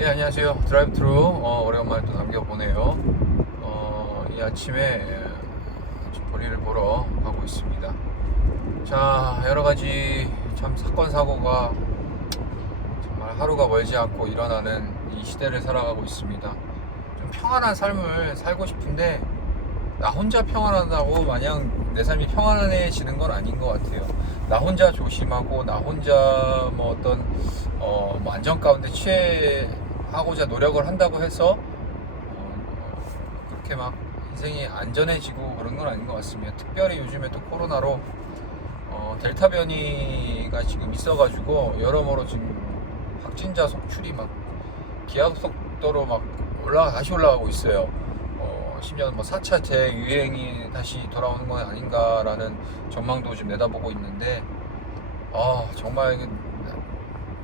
예, 안녕하세요. 드라이브 트루 오래간만에 또 남겨보네요. 이 아침에 볼일을 보러 가고 있습니다. 자, 여러가지 참 사건 사고가 정말 하루가 멀지 않고 일어나는 이 시대를 살아가고 있습니다. 좀 평안한 삶을 살고 싶은데 나 혼자 평안하다고 마냥 내 삶이 평안해지는 건 아닌 것 같아요. 나 혼자 조심하고 나 혼자 뭐 어떤 뭐 안전 가운데 취하고자 노력을 한다고 해서 그렇게 막 인생이 안전해지고 그런 건 아닌 것 같습니다. 특별히 요즘에 또 코로나로 델타 변이가 지금 있어가지고 여러모로 지금 확진자 속출이 막 기하속도로 막 다시 올라가고 있어요. 심지어 뭐 4차 재유행이 다시 돌아오는 건 아닌가라는 전망도 좀 내다보고 있는데, 정말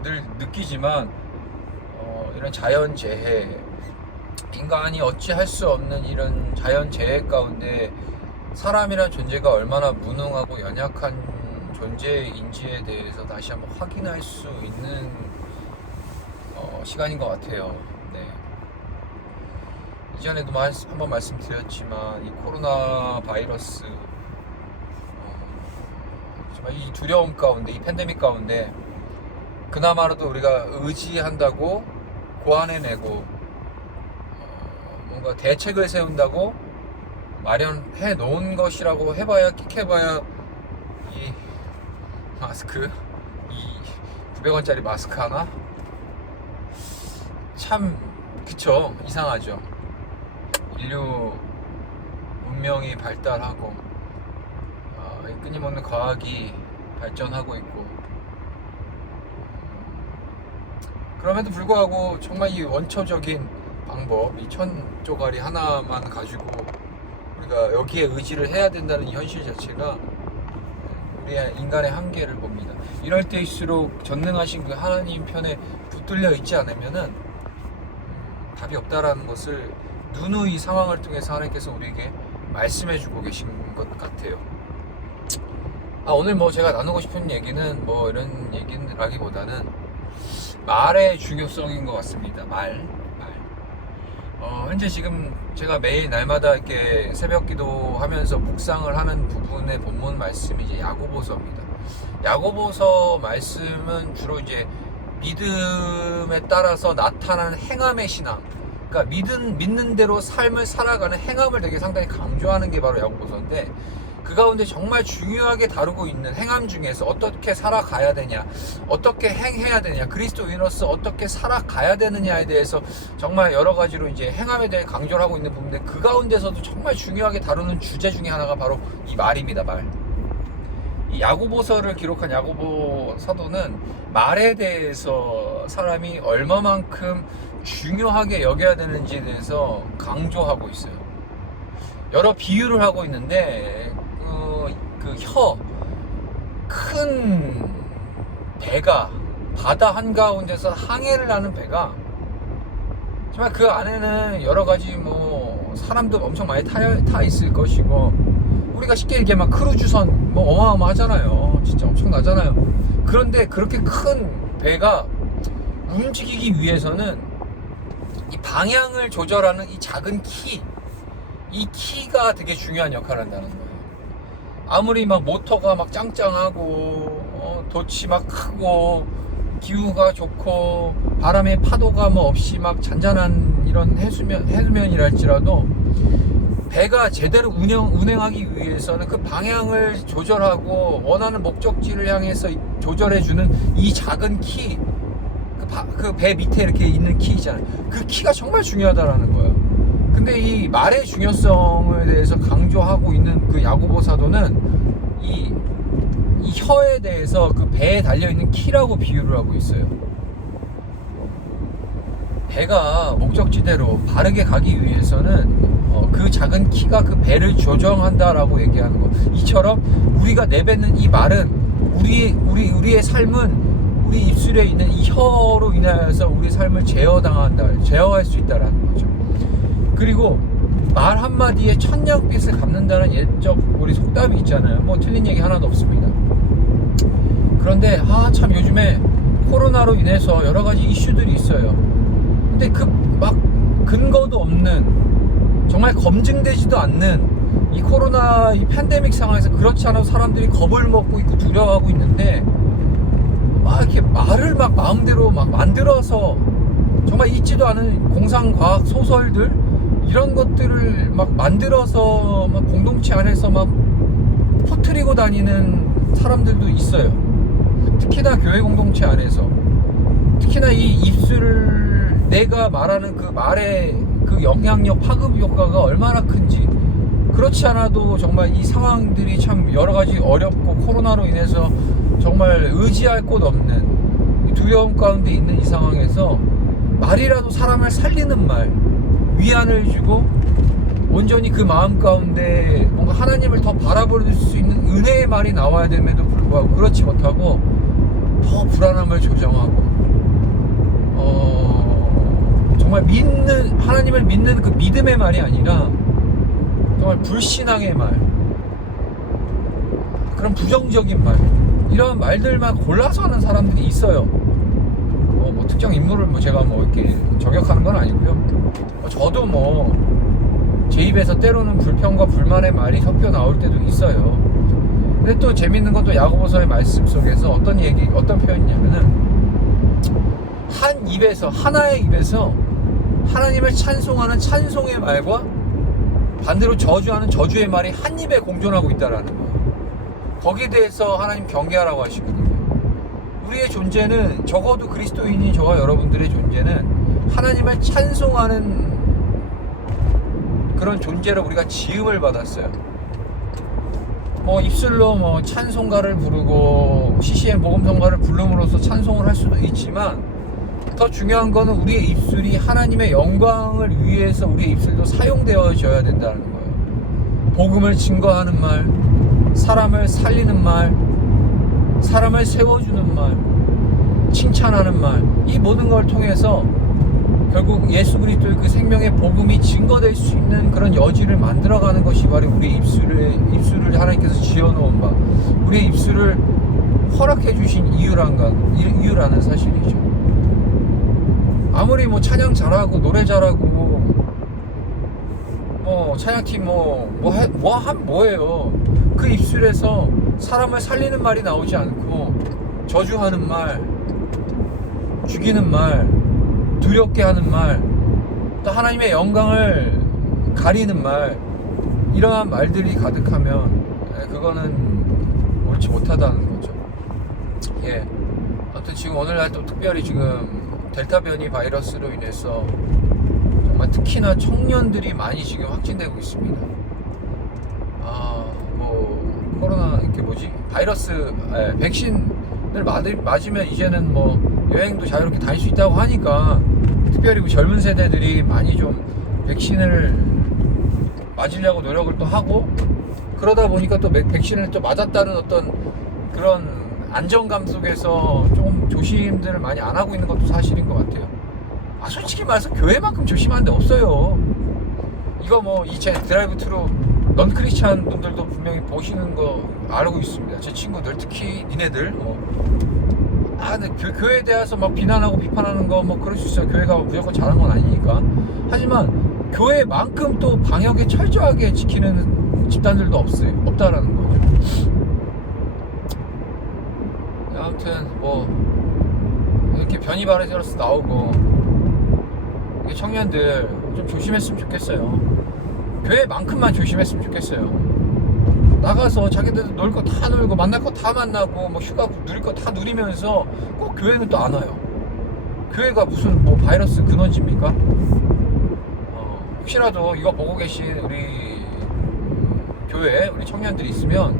늘 느끼지만 이런 자연재해, 인간이 어찌할 수 없는 이런 자연재해 가운데 사람이란 존재가 얼마나 무능하고 연약한 존재인지에 대해서 다시 한번 확인할 수 있는 시간인 것 같아요. 네. 이전에도 한번 말씀드렸지만 이 코로나 바이러스 정말 이 두려움 가운데, 이 팬데믹 가운데 그나마라도 우리가 의지한다고 고안해내고 뭔가 대책을 세운다고 마련해 놓은 것이라고 해봐야 끽해봐야 이 마스크, 이 900원짜리 마스크 하나? 참 그쵸, 이상하죠. 인류 문명이 발달하고 끊임없는 과학이 발전하고 있고, 그럼에도 불구하고 정말 이 원초적인 방법, 이 천조가리 하나만 가지고 우리가 여기에 의지를 해야 된다는 이 현실 자체가 우리의 인간의 한계를 봅니다. 이럴 때일수록 전능하신 그 하나님 편에 붙들려 있지 않으면은 답이 없다라는 것을 누누이 상황을 통해서 하나님께서 우리에게 말씀해주고 계신 것 같아요. 오늘 뭐 제가 나누고 싶은 얘기는 뭐 이런 얘기라기보다는 말의 중요성인 것 같습니다. 말. 현재 지금 제가 매일 날마다 이렇게 새벽 기도하면서 묵상을 하는 부분의 본문 말씀이 이제 야고보서입니다. 야고보서 말씀은 주로 이제 믿음에 따라서 나타나는 행함의 신앙, 그러니까 믿는 대로 삶을 살아가는 행함을 되게 상당히 강조하는 게 바로 야고보서인데, 그 가운데 정말 중요하게 다루고 있는 행함 중에서 어떻게 살아가야 되냐, 어떻게 행해야 되냐, 그리스도인으로서 어떻게 살아가야 되느냐에 대해서 정말 여러 가지로 이제 행함에 대해 강조를 하고 있는 부분인데, 그 가운데서도 정말 중요하게 다루는 주제 중에 하나가 바로 이 말입니다. 말. 이 야고보서를 기록한 야고보 사도는 말에 대해서 사람이 얼마만큼 중요하게 여겨야 되는지에 대해서 강조하고 있어요. 여러 비유를 하고 있는데 큰 배가 바다 한가운데서 항해를 하는 배가 정말 그 안에는 여러 가지 뭐 사람도 엄청 많이 타 있을 것이고, 우리가 쉽게 얘기하면 크루즈선 뭐 어마어마하잖아요. 진짜 엄청나잖아요. 그런데 그렇게 큰 배가 움직이기 위해서는 이 방향을 조절하는 이 작은 이 키가 되게 중요한 역할을 한다는 거예요. 아무리 막 모터가 막 짱짱하고 돛이 막 크고 기후가 좋고 바람의 파도가 뭐 없이 막 잔잔한 이런 해수면이랄지라도 배가 제대로 운행하기 위해서는 그 방향을 조절하고 원하는 목적지를 향해서 조절해주는 이 작은 키, 그 배 밑에 이렇게 있는 키 있잖아요. 그 키가 정말 중요하다라는 거예요. 근데 이 말의 중요성에 대해서 강조하고 있는 그 야고보 사도는 이 혀에 대해서 그 배에 달려있는 키라고 비유를 하고 있어요. 배가 목적지대로 바르게 가기 위해서는 그 작은 키가 그 배를 조정한다라고 얘기하는 거. 이처럼 우리가 내뱉는 이 말은 우리의 삶은 우리 입술에 있는 이 혀로 인하여서 우리 삶을 제어할 수 있다라는 거죠. 그리고 말 한마디에 천냥빚을 갚는다는 옛적 우리 속담이 있잖아요. 뭐 틀린 얘기 하나도 없습니다. 그런데 참 요즘에 코로나로 인해서 여러 가지 이슈들이 있어요. 근데 그 막 근거도 없는, 정말 검증되지도 않는 이 코로나 이 팬데믹 상황에서 그렇지 않아도 사람들이 겁을 먹고 있고 두려워하고 있는데, 막 이렇게 말을 막 마음대로 막 만들어서 정말 있지도 않은 공상과학 소설들 이런 것들을 막 만들어서 막 공동체 안에서 막 퍼뜨리고 다니는 사람들도 있어요. 특히나 교회 공동체 안에서, 특히나 이 입술을 내가 말하는 그 말의 그 영향력, 파급 효과가 얼마나 큰지, 그렇지 않아도 정말 이 상황들이 참 여러 가지 어렵고 코로나로 인해서 정말 의지할 곳 없는 두려움 가운데 있는 이 상황에서 말이라도 사람을 살리는 말, 위안을 주고 온전히 그 마음 가운데 뭔가 하나님을 더 바라볼 수 있는 은혜의 말이 나와야 됨에도 불구하고 그렇지 못하고 더 불안함을 조정하고 정말 믿는, 하나님을 믿는 그 믿음의 말이 아니라 정말 불신앙의 말, 그런 부정적인 말, 이런 말들만 골라서 하는 사람들이 있어요. 뭐 특정 인물을 뭐 제가 뭐 이렇게 저격하는 건 아니고요. 저도 뭐 제 입에서 때로는 불평과 불만의 말이 섞여 나올 때도 있어요. 근데 또 재밌는 건 또 야고보서의 말씀 속에서 어떤 표현이냐면은, 한 입에서, 하나의 입에서 하나님을 찬송하는 찬송의 말과 반대로 저주하는 저주의 말이 한 입에 공존하고 있다라는 거예요. 거기에 대해서 하나님 경계하라고 하시거든요. 우리의 존재는, 적어도 그리스도인인 저와 여러분들의 존재는 하나님을 찬송하는 그런 존재로 우리가 지음을 받았어요. 뭐 입술로 뭐 찬송가를 부르고 CCM 복음성가를 부름으로써 찬송을 할 수도 있지만, 더 중요한 거는 우리의 입술이 하나님의 영광을 위해서 우리의 입술도 사용되어져야 된다는 거예요. 복음을 증거하는 말, 사람을 살리는 말, 사람을 세워주는 말, 칭찬하는 말, 이 모든 걸 통해서 결국 예수 그리스도의 그 생명의 복음이 증거될 수 있는 그런 여지를 만들어가는 것이 바로 우리의 입술을 하나님께서 지어놓은 바, 우리의 입술을 허락해 주신 이유라는 사실이죠. 아무리 뭐 찬양 잘하고 노래 잘하고 뭐 찬양팀 뭐예요? 그 입술에서 사람을 살리는 말이 나오지 않고 저주하는 말, 죽이는 말, 두렵게 하는 말, 또 하나님의 영광을 가리는 말, 이러한 말들이 가득하면 그거는 옳지 못하다는 거죠. 예. 아무튼 지금 오늘날 또 특별히 지금 델타 변이 바이러스로 인해서 정말 특히나 청년들이 많이 지금 확진되고 있습니다. 뭐 코로나 바이러스 백신을 맞으면 이제는 뭐 여행도 자유롭게 다닐 수 있다고 하니까, 특별히 젊은 세대들이 많이 좀 백신을 맞으려고 노력을 또 하고, 그러다 보니까 또 백신을 또 맞았다는 어떤 그런 안정감 속에서 좀 조심들을 많이 안 하고 있는 것도 사실인 것 같아요. 솔직히 말해서 교회만큼 조심하는 데 없어요. 이거 뭐 이 제 드라이브 트루 넌 크리스찬 분들도 분명히 보시는 거 알고 있습니다. 제 친구들, 특히 니네들 근데 교회에 대해서 막 비난하고 비판하는 거 뭐 그럴 수 있어요. 교회가 무조건 잘한 건 아니니까. 하지만 교회만큼 또 방역에 철저하게 지키는 집단들도 없다라는 거죠. 아무튼 뭐 이렇게 변이 바이러스 나오고, 이게 청년들 좀 조심했으면 좋겠어요. 교회만큼만 조심했으면 좋겠어요. 나가서 자기들도 놀 거 다 놀고 만날 거 다 만나고 뭐 휴가 누릴 거 다 누리면서 꼭 교회는 또 안 와요. 교회가 무슨 뭐 바이러스 근원지입니까? 혹시라도 이거 보고 계신 우리 교회 우리 청년들이 있으면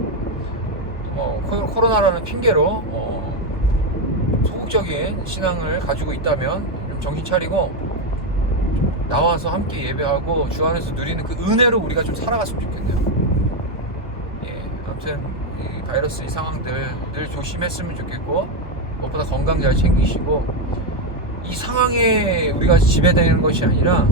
코로나라는 పిం계로 소극적인 신앙을 가지고 있다면 좀 정신 차리고 나와서 함께 예배하고 주 안에서 누리는 그 은혜로 우리가 좀 살아갔으면 좋겠네요. 아무튼 이 바이러스 이 상황들 늘 조심했으면 좋겠고, 무엇보다 건강 잘 챙기시고, 이 상황에 우리가 지배되는 것이 아니라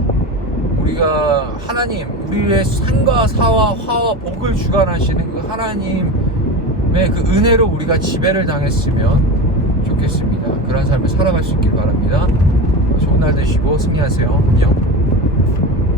우리가 하나님, 우리의 산과 사와 화와 복을 주관하시는 그 하나님의 그 은혜로 우리가 지배를 당했으면 좋겠습니다. 그런 삶을 살아갈 수 있길 바랍니다. 좋은 날 되시고 하시고 승리하세요. 안녕.